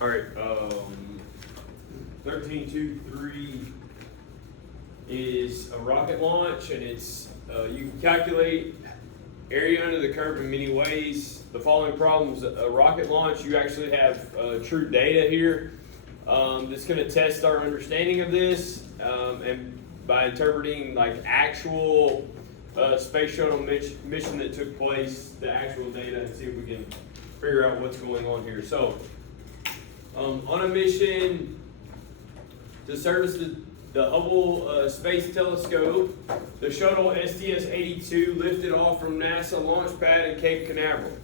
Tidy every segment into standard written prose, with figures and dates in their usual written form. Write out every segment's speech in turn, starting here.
All right, 13.2.3 is a rocket launch, and it's you can calculate area under the curve in many ways. The following problems: a rocket launch, you actually have true data here that's going to test our understanding of this, and by interpreting like actual space shuttle mission that took place, the actual data, and see if we can figure out what's going on here. So, on a mission to service the Hubble Space Telescope, the shuttle STS-82 lifted off from NASA launch pad in Cape Canaveral.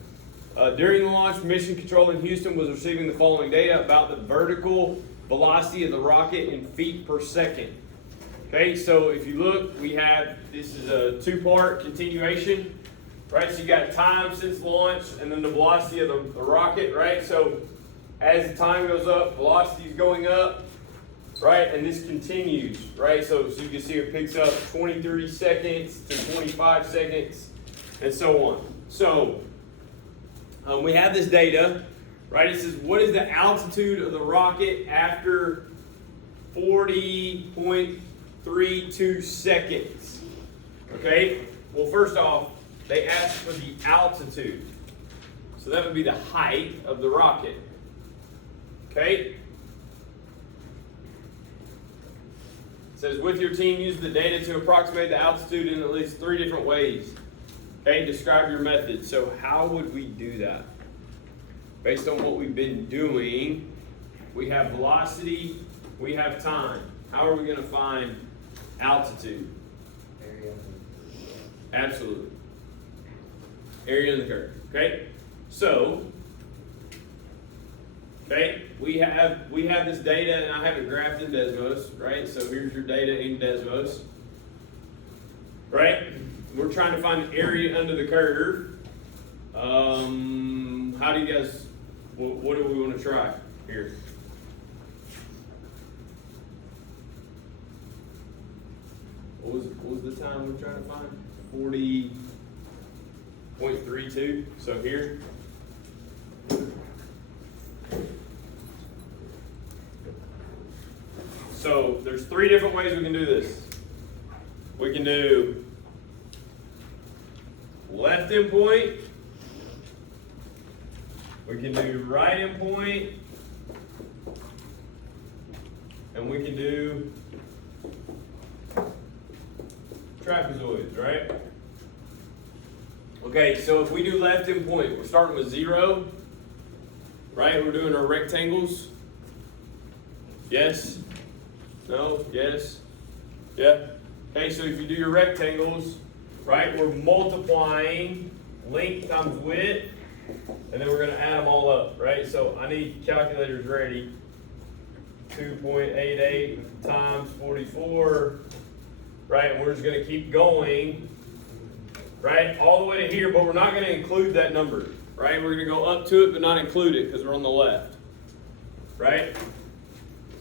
During the launch, mission control in Houston was receiving the following data about the vertical velocity of the rocket in feet per second. Okay, so if you look, we have, this is a two-part continuation, right? So you got time since launch and then the velocity of the rocket, right? So as the time goes up, velocity is going up, right? And this continues, right? So you can see it picks up 23 seconds to 25 seconds and so on. So we have this data, right? It says, what is the altitude of the rocket after 40.32 seconds? Okay, well, first off, they asked for the altitude. So that would be the height of the rocket. Okay? It says, with your team, use the data to approximate the altitude in at least 3 different ways. Okay, describe your method. So how would we do that? Based on what we've been doing, we have velocity, we have time. How are we going to find altitude? Area. Absolutely. Area under the curve. Okay? So, okay, we have this data, and I have it graphed in Desmos, right? So here's your data in Desmos, right? We're trying to find the area under the curve. How do you guys? What do we want to try here? What was the time we're trying to find? 40.32. So here. So there's 3 different ways we can do this. We can do left endpoint. We can do right endpoint. And we can do trapezoids, right? Okay, so if we do left endpoint, we're starting with 0, right? We're doing our rectangles. Yes? No? Yes? Yeah? Okay, so if you do your rectangles, right, we're multiplying length times width, and then we're going to add them all up, right? So I need calculators ready. 2.88 times 44, right? And we're just going to keep going, right, all the way to here, but we're not going to include that number, right? We're going to go up to it, but not include it because we're on the left, right?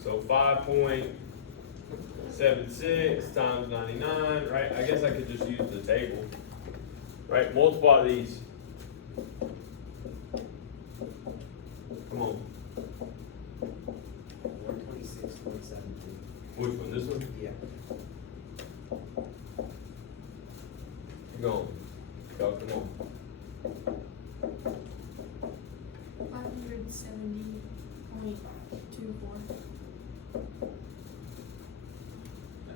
So 5.76 times 99, right? I guess I could just use the table, right? Multiply these. Come on. 126.72. Which one? This one? Yeah. Keep going. Go, come on. 570.24.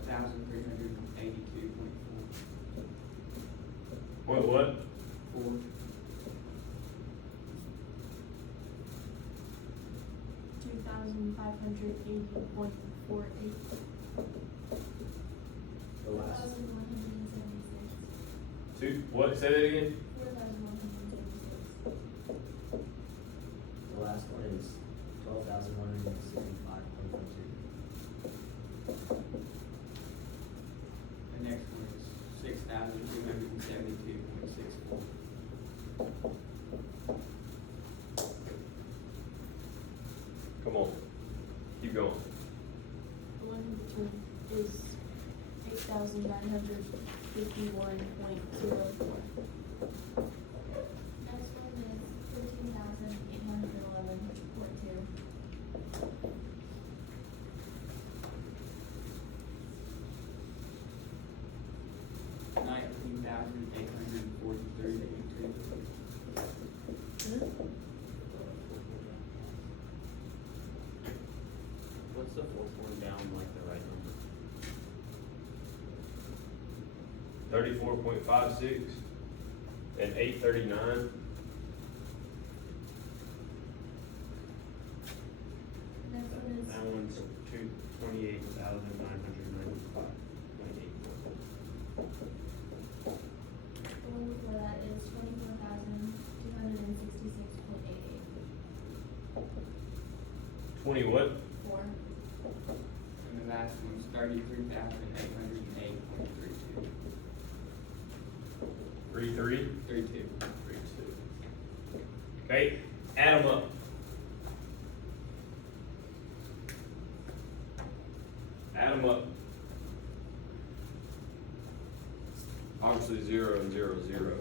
1,382.4. What? 4. 2,580.48. The last. 4,176. Two? What? Say that again? 4,176. The last one is 12,165.12. The next one is 6,272.64. Come on. Keep going. The one in between is 6,951.04. Next one is 13,811.2. $19,843.82. What's the fourth one down like the right number? 34.56 and 839. Next one is, That one's 28,995.84. the one before that is 24,266.88. 20 what? 4. And the last one's 33,808.32. 33. 32. 32. Okay, add them up. Add them up. Obviously 0 and 0, 0.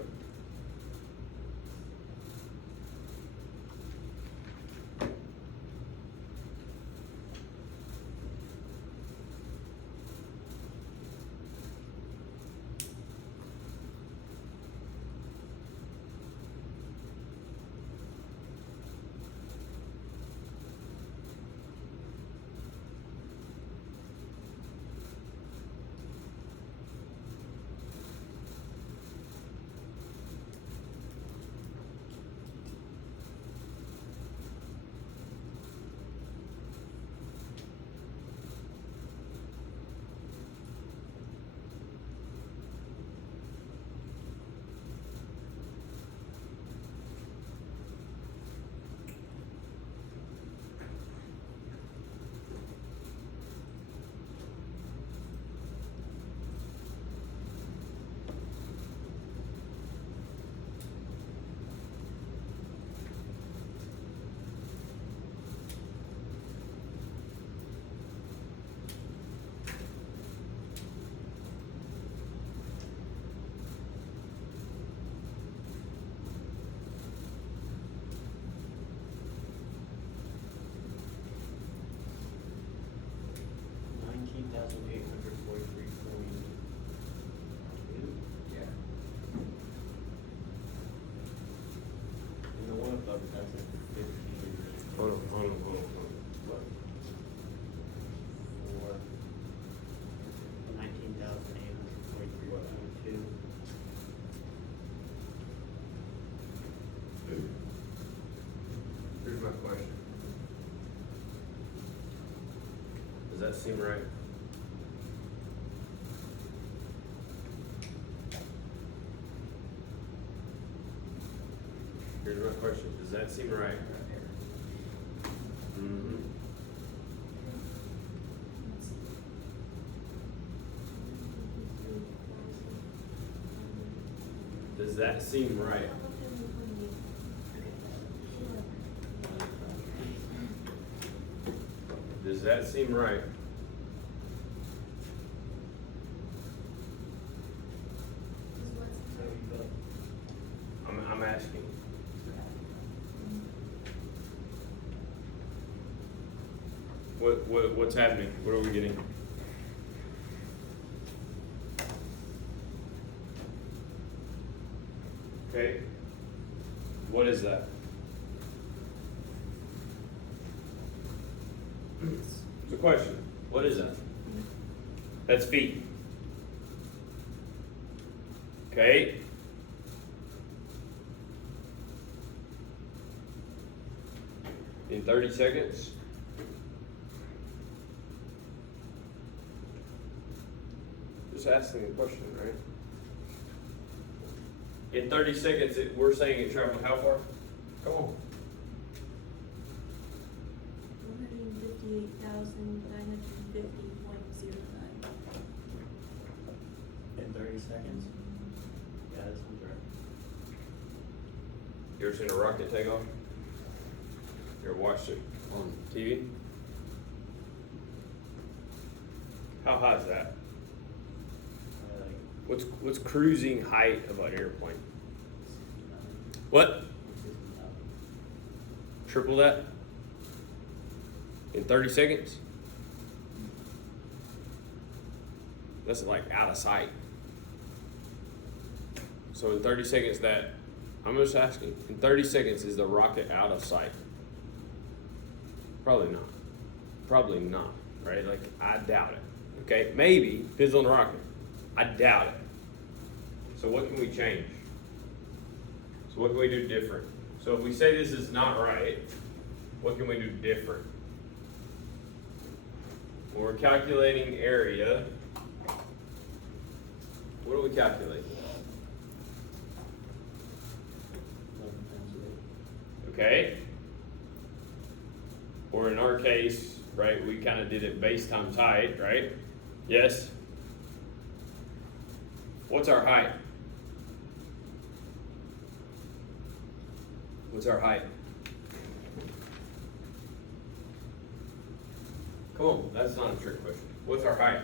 Yeah. And the one above it, that's at 15. Hold on. What? For 19,843.22. Here's my question. Does that seem right? Here's my question. Does that seem right? Mm-hmm. Does that seem right? Does that seem right? I'm asking. What's happening? What are we getting? Okay. What is that? It's a question. What is that? That's feet. Okay. In 30 seconds. Just asking a question, right? In 30 seconds, we're saying it traveled how far? Come on. 158,950.09. In 30 seconds? Yeah, that sounds right. You ever seen a rocket take off? You ever watched it on TV? How high is that? What's cruising height of an airplane? What? Triple that? In 30 seconds? That's like out of sight. So in 30 seconds I'm just asking, in 30 seconds is the rocket out of sight? Probably not. Probably not, right? Like, I doubt it. Okay, maybe, depends on the rocket. I doubt it. So what can we change? So what can we do different? So if we say this is not right, what can we do different? When we're calculating area, what do we calculate? 11 times 8. Okay? Or in our case, right, we kind of did it base times height, right? Yes? What's our height? What's our height? Come on, that's not a trick question. What's our height?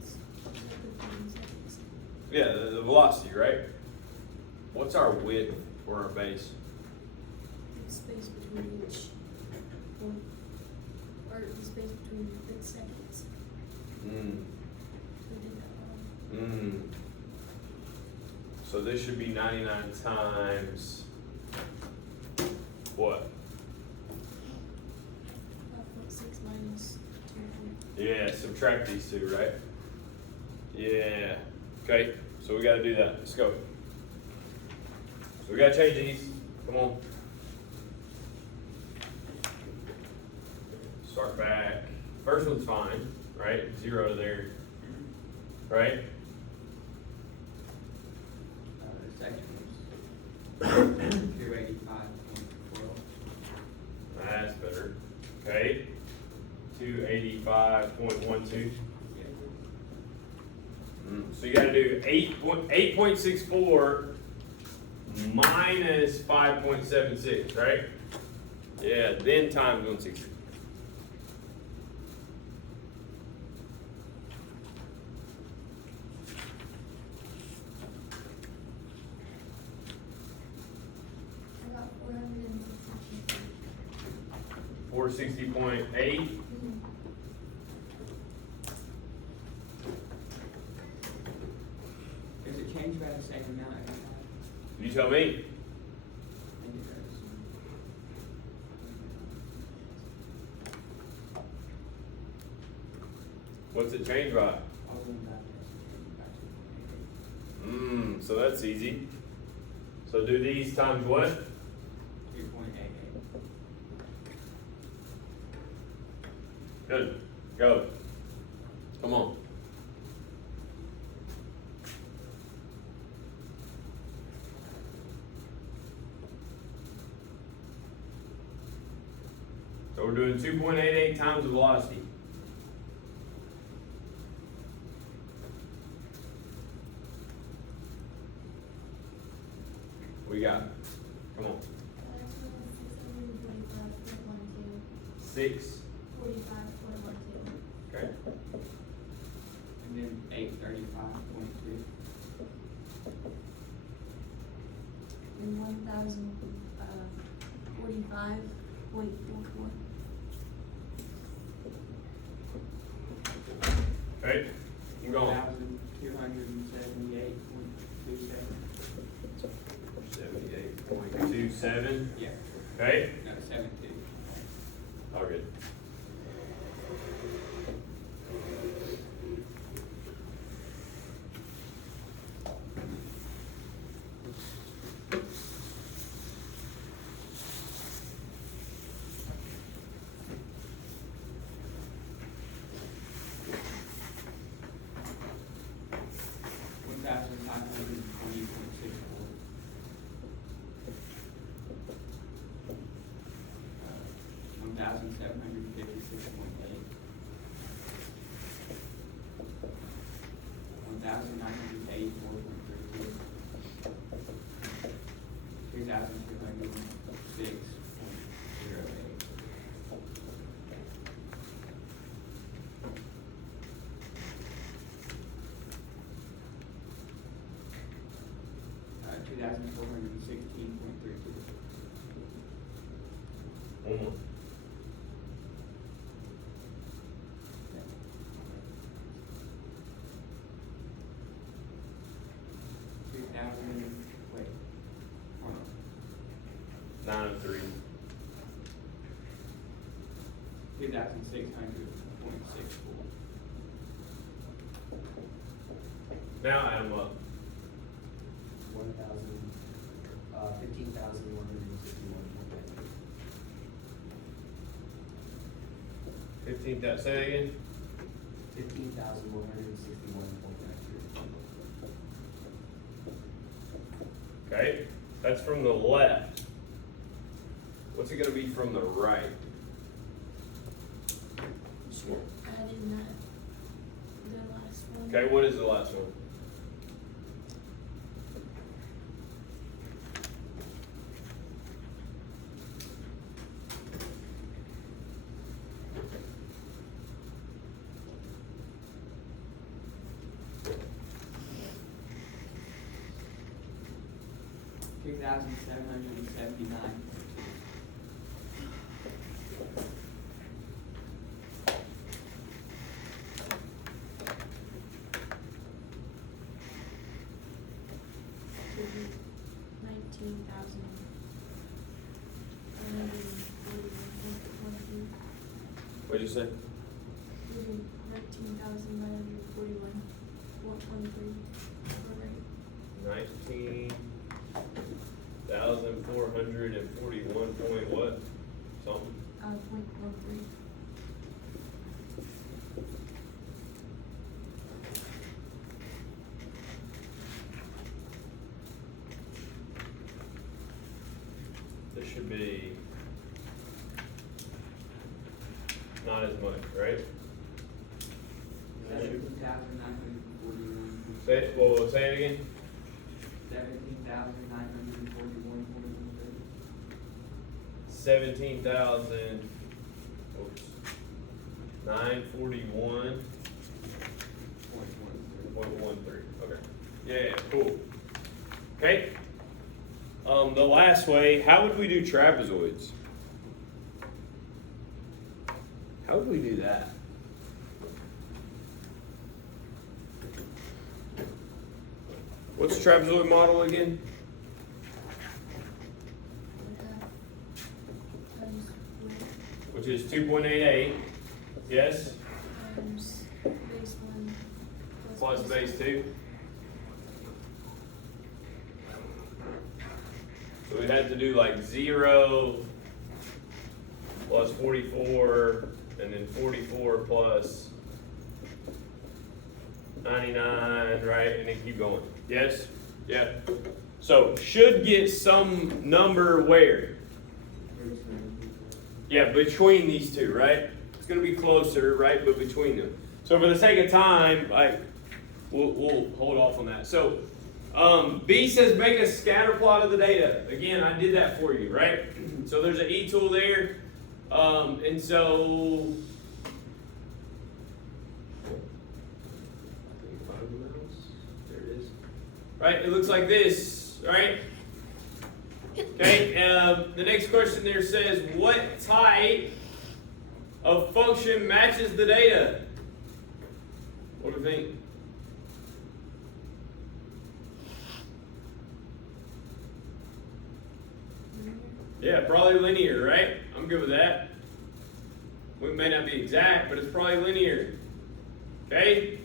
It's 15 seconds. Yeah, the velocity, right? What's our width or our base? The space between each one, or the space between the seconds. Mm. We did that wrong. So this should be 99 times what? 5.6 minus 2. Yeah, subtract these two, right? Yeah. Okay, so we gotta do that. Let's go. So we gotta change these. Come on. Start back. First one's fine, right? 0 there. Right? The second one's 285.12. That's better. Okay. 285.12. Yeah. So you gotta do 8.64 minus 5.76, right? Yeah, then times 160. I got 460. 460.8. Does it change by the same amount every time? You tell me. I think it does. What's it change by? All of them back to 2.88. So that's easy. So do these times what? 2.88. Good. Go. Come on. So we're doing 2.88 times the velocity. We got. Come on. 6. 45.12. Okay. And then 835.2. And 1,045.44. Okay. Keep going. 1,278.27. 78.27. Yeah. Okay. No, 72. All good. One more. 903. 2,600.64. Now add them up. 15,161.93. 15,000, say that again? 15,161.93. Okay, that's from the left. What's it gonna be from the right? Should add in that, the last one. Okay, what is the last one? $2,779. Should be 19,941.13. What'd you say? Should be 19,941.13. Alright. 19,441 point what? Something. 0.13. This should be not as much, right? 17,941. Say it again. 17,941.13. 17,000. 941.13. Okay. Yeah, cool. Okay. The last way, how would we do trapezoids? How would we do that? What's the trapezoid model again? Times Which is 2.88. Yes? times base 1 Plus base 2. So we had to do like 0 plus 44, and then 44 plus 99, right? And then keep going. Yes? Yeah. So should get some number where? Yeah, between these two, right? It's gonna be closer, right? But between them. So for the sake of time, we'll hold off on that. So B says make a scatter plot of the data. Again, I did that for you, right? So there's an E tool there. And so there it is. Right, it looks like this, right? Okay, the next question there says, what type of function matches the data? What do you think? Yeah, probably linear, right? I'm good with that. We may not be exact, but it's probably linear. Okay?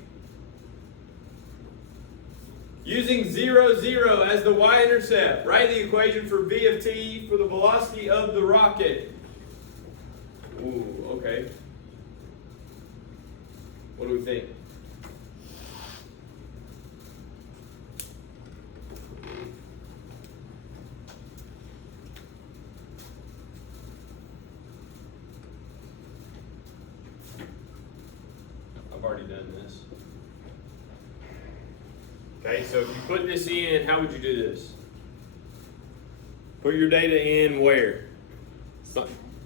Using 0, 0 as the y-intercept, write the equation for v of t for the velocity of the rocket. Ooh, okay. What do we think? I've already done this. Okay, so if you put this in, how would you do this? Put your data in where?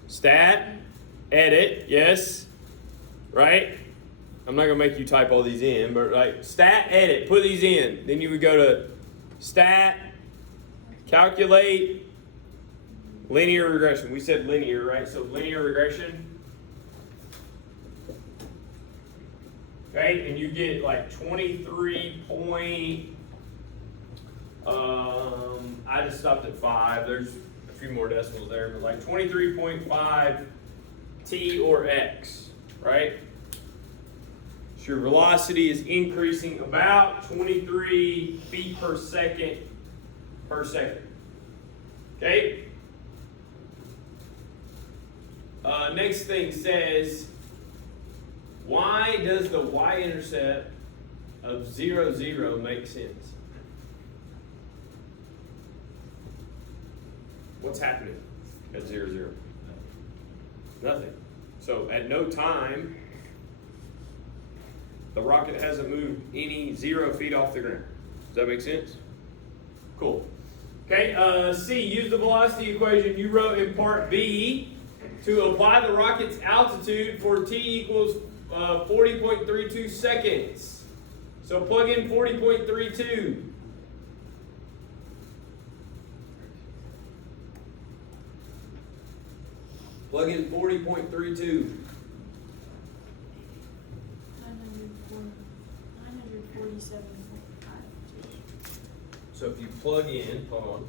Stat, edit, yes, right? I'm not gonna make you type all these in, but like stat, edit, put these in. Then you would go to stat, calculate, linear regression. We said linear, right? So linear regression. Okay, and you get like 23 point, I just stopped at 5. There's few more decimals there, but like 23.5 t or x, right? So your velocity is increasing about 23 feet per second. Okay? Next thing says, why does the y-intercept of 0, 0 make sense? What's happening at 0, 0? Nothing. So at no time, the rocket hasn't moved any 0 feet off the ground. Does that make sense? Cool. Okay, C, use the velocity equation you wrote in part B to apply the rocket's altitude for t equals 40.32 seconds. So plug in 40.32. Plug in 40.32. 947.52. So if you plug in, hold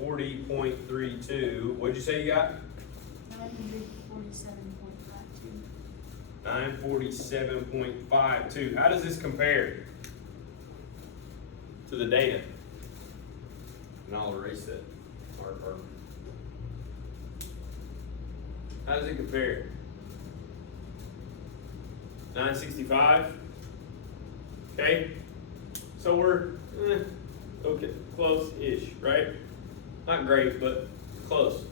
on, 40.32, what'd you say you got? 947.52. 947.52. How does this compare to the data? And I'll erase that. How does it compare? 965? Okay? So we're, okay, close-ish, right? Not great, but close.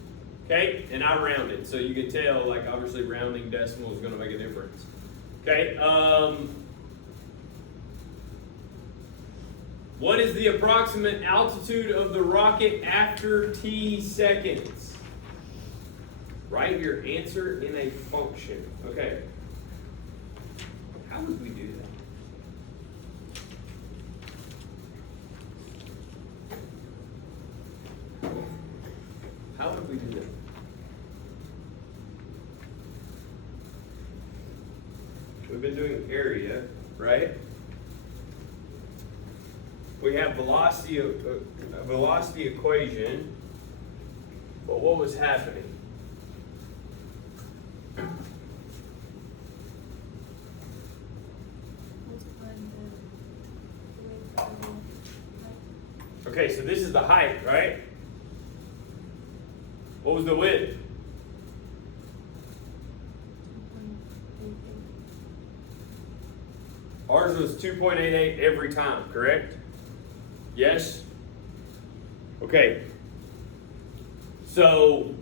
Okay? And I rounded, so you can tell, like, obviously rounding decimal is going to make a difference. Okay? What is the approximate altitude of the rocket after t seconds? Write your answer in a function. Okay. How would we do that? How would we do that? We've been doing area, right? We have velocity equation, but what was happening? Okay, so this is the height, right? What was the width? 2.88. Ours was 2.88 every time, correct? Yes? Okay. So,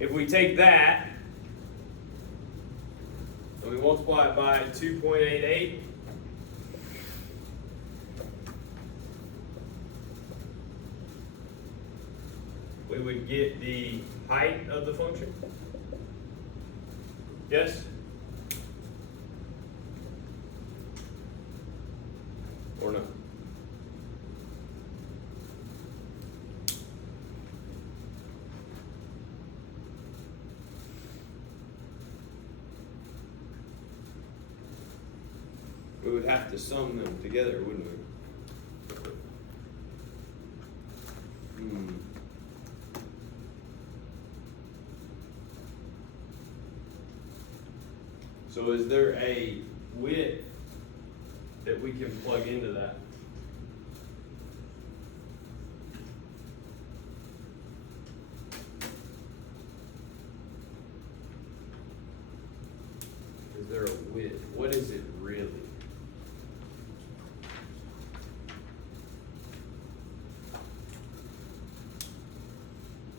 if we take that, and we multiply it by 2.88, we would get the height of the function. Yes? Or no? We would have to sum them together, wouldn't we? So is there a width that we can plug into that? Is there a width? What is it really?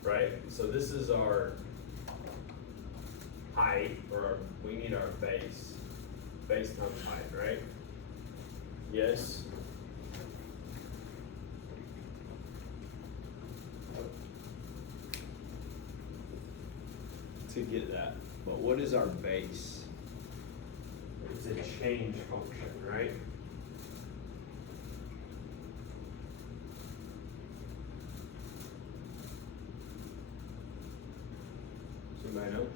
Right? So this is our height, or we need our base times height, right? Yes? To get that. But what is our base? It's a change function, right? Somebody know?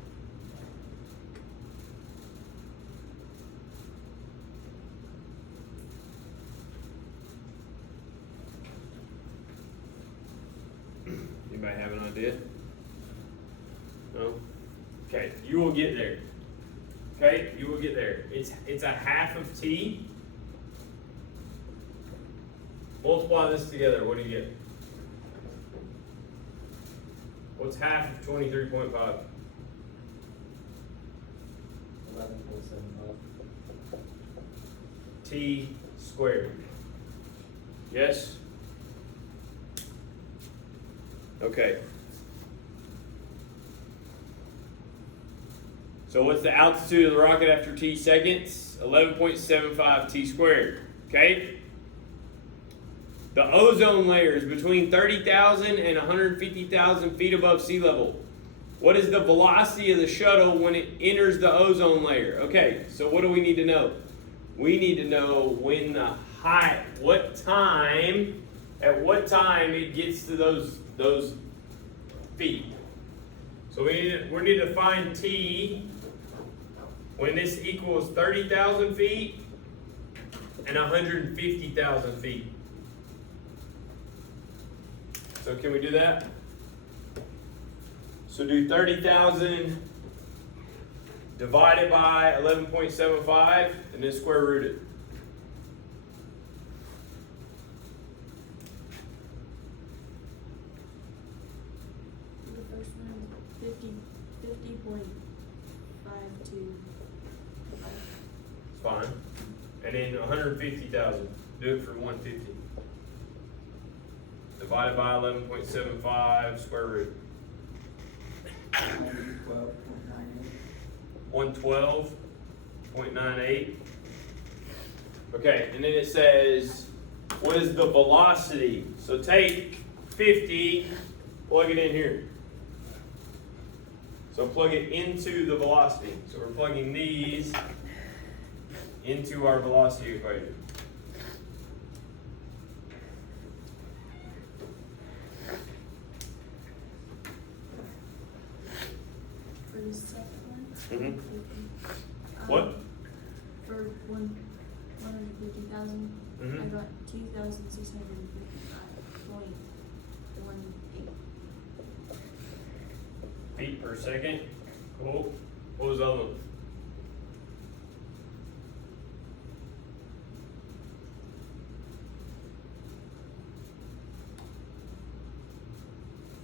Anybody have an idea? No? Okay, you will get there. Okay, you will get there. It's a half of t. Multiply this together, what do you get? What's half of 23.5? 11.75. T squared. Yes? Okay. So what's the altitude of the rocket after t seconds? 11.75 t squared. Okay? The ozone layer is between 30,000 and 150,000 feet above sea level. What is the velocity of the shuttle when it enters the ozone layer? Okay, so what do we need to know? We need to know when the height, at what time it gets to those feet. So we need to find t when this equals 30,000 feet and 150,000 feet. So can we do that? So do 30,000 divided by 11.75 and then square root it. The first one is 50.52. It's fine. And then 150,000. Do it for 150. Divided by 11.75 square root. 12.98. 112.98. Okay, and then it says, what is the velocity? So take 50, plug it in here. So plug it into the velocity. So we're plugging these into our velocity equation. For the second one. Mhm. 50. What? For 150,000, I Mhm. got 2,655.18. Feet per second. Cool. What was the other one?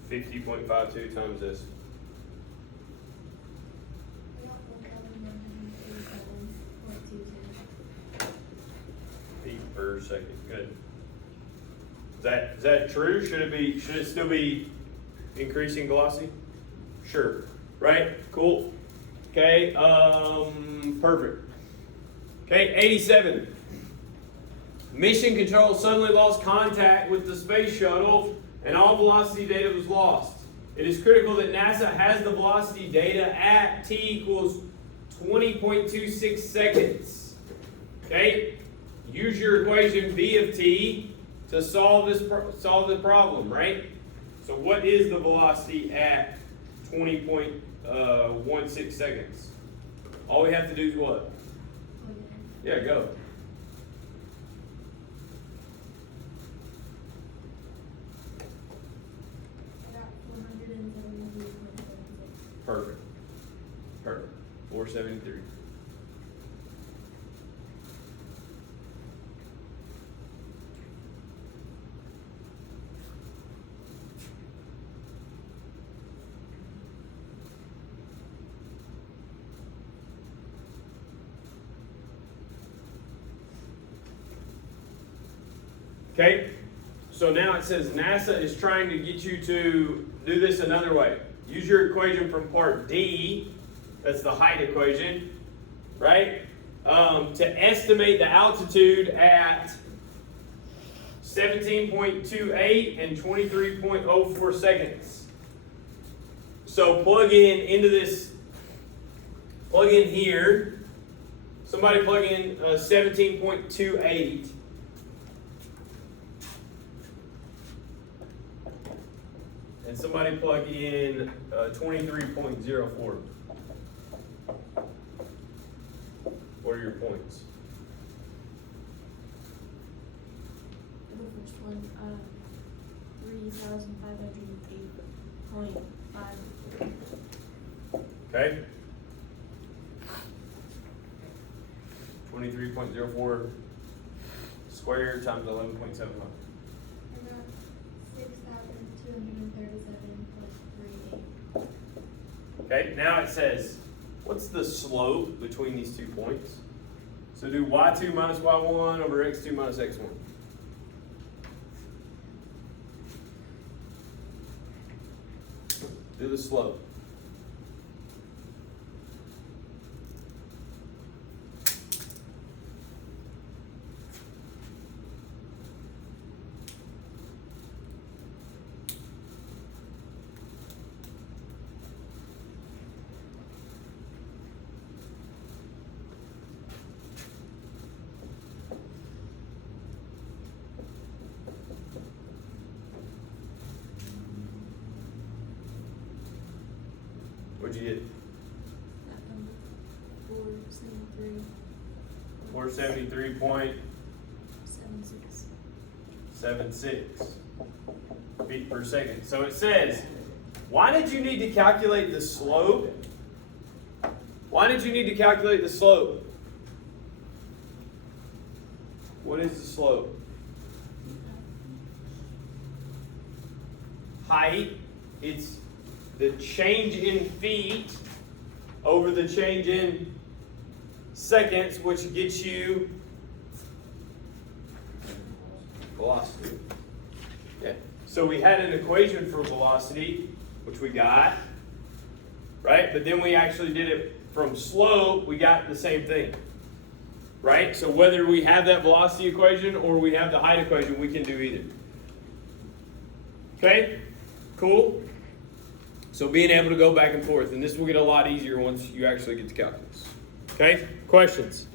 $50.52 times this. I got 1,137.20. Feet per second. Good. Is that true? Should it still be increasing velocity? Sure. Right? Cool. Okay, perfect. Okay, 87. Mission control suddenly lost contact with the space shuttle and all velocity data was lost. It is critical that NASA has the velocity data at t equals 20.26 seconds. Okay? Use your equation v of t to solve the problem, right? So what is the velocity at 20.16 seconds? All we have to do is what? Yeah, go. I got 473.76. Perfect. Perfect. 473. Okay, so now it says NASA is trying to get you to do this another way. Use your equation from part D, that's the height equation, right? To estimate the altitude at 17.28 and 23.04 seconds. So plug in here. Somebody plug in 17.28. And somebody plug in 23.04. What are your points? For the first one, 3,508. Okay? 23.04 squared times 11.75. I got 6,237 plus 3. Okay, now it says, what's the slope between these 2 points? So do y2 minus y1 over x2 minus x1. Do the slope. What'd you get? That number, 473, 473.76 feet per second. So it says, why did you need to calculate the slope? Why did you need to calculate the slope? What is the slope? Height. It's the change in feet over the change in seconds, which gets you velocity. Yeah. So we had an equation for velocity, which we got, right? But then we actually did it from slope, we got the same thing, right? So whether we have that velocity equation or we have the height equation, we can do either. Okay? Cool? So being able to go back and forth, and this will get a lot easier once you actually get to calculus. Okay? Questions?